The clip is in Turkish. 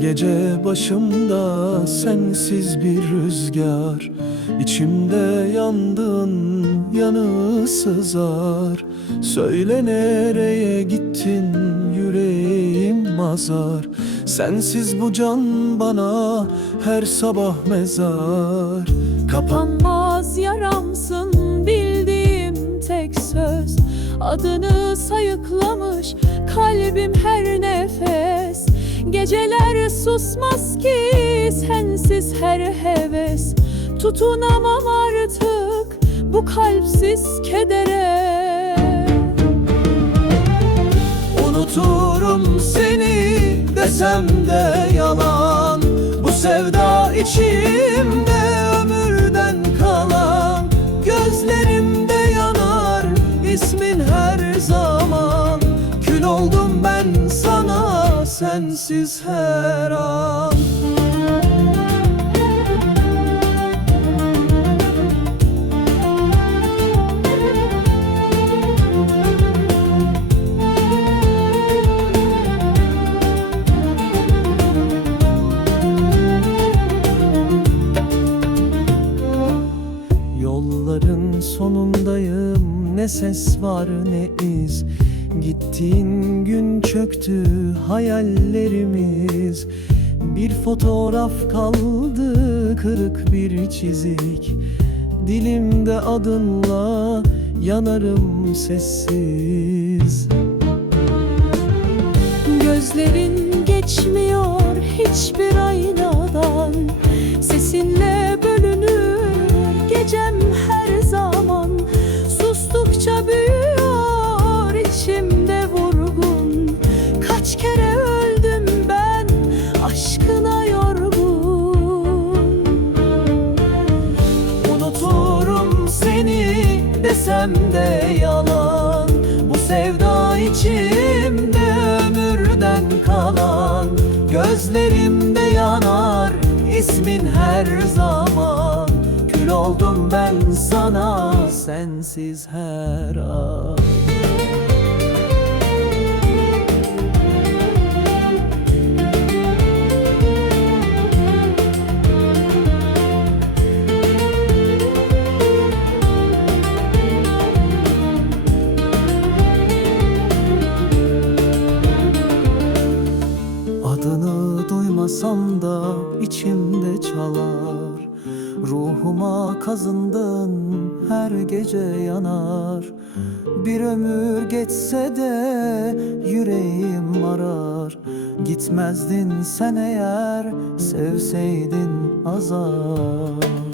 gece başımda sensiz bir rüzgar. İçimde yandın yanı sızar. Söyle nereye gittin yüreğim azar Sensiz bu can bana her sabah mezar. Kapan Kapanmaz yaramsın bildiğim tek söz. Adını sayıklamış kalbim her nefes Geceler susmaz ki sensiz her heves. Tutunamam artık bu kalpsiz kedere. Unuturum seni desem de yalan. Bu sevda içimde ömürden kalan. Gözlerimde yanar ismin her zaman. Kül oldum ben sana sensiz her an. Yolların sonundayım. Ne ses var ne iz Gittiğin gün çöktü hayallerimiz. Bir fotoğraf kaldı kırık bir çizik. Dilimde adınla yanarım sessiz. Gözlerin geçmiyor desem de yalan Bu sevda içimde ömürden kalan. Gözlerimde yanar ismin her zaman. Kül oldum ben sana sensiz her an Duymasam da içimde çalar. Ruhuma kazındın her gece yanar. Bir ömür geçse de yüreğim arar. Gitmezdin sen eğer sevseydin azar